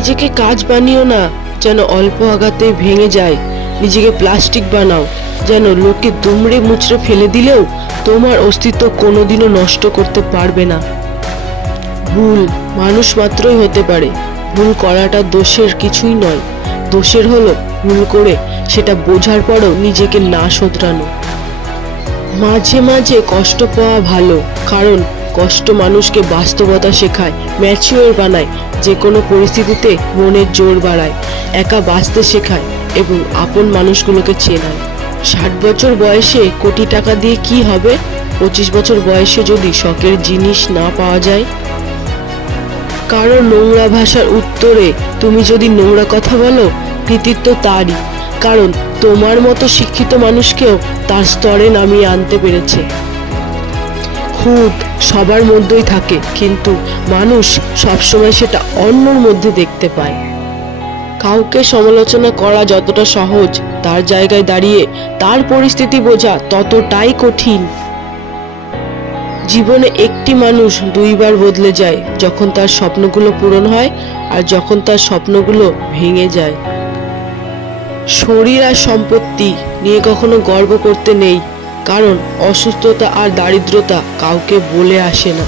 নিজেকে কাজ বানিও না যেন অল্প আঘাতে ভেঙে যায়। নিজেকে প্লাস্টিক বানাও যেন লোকে দুমড়ে মুচড়ে ফেলে দিলেও তোমার অস্তিত্ব কোনোদিনও নষ্ট করতে পারবে না। ভুল মানুষ মাত্রই হতে পারে, ভুল করাটা দোষের কিছুই নয়। দোষের হলো ভুল করে সেটা বোঝার পরও নিজেকে না শোধরানো। মাঝে মাঝে কষ্ট পাওয়া ভালো, কারণ কষ্ট মানুষকে বাস্তবতা শেখায়, ম্যাচিওর বানায়, যে কোনো পরিস্থিতিতে মনের জোর বাড়ায়, একা বাঁচতে শেখায় এবং আপন মানুষগুলোকে চেনায়। 60 বছর বয়সে কোটি টাকা দিয়ে কি হবে 25 বছর বয়সে যদি শখের জিনিস না পাওয়া যায়? কারো নোংরা ভাষার উত্তরে তুমি যদি নোংরা কথা বলো, কৃতিত্ব তারই, কারণ তোমার মতো শিক্ষিত মানুষকেও তার স্তরে নামিয়ে আনতে পেরেছে। খুঁত সবার মধ্যেই থাকে, কিন্তু মানুষ সবসময় সেটা অন্যর মধ্যে দেখতে পায়। কাউকে সমালোচনা করা যতটা সহজ, তার জায়গায় দাঁড়িয়ে তার পরিস্থিতি বোঝা ততটাই কঠিন। জীবনে একটি মানুষ দুইবার বদলে যায়, যখন তার স্বপ্নগুলো পূরণ হয় আর যখন তার স্বপ্নগুলো ভেঙে যায়। শরীর আর সম্পত্তি নিয়ে কখনো গর্ব করতে নেই, কারণ অসুস্থতা আর দারিদ্রতা কাউকে বলে আসে না।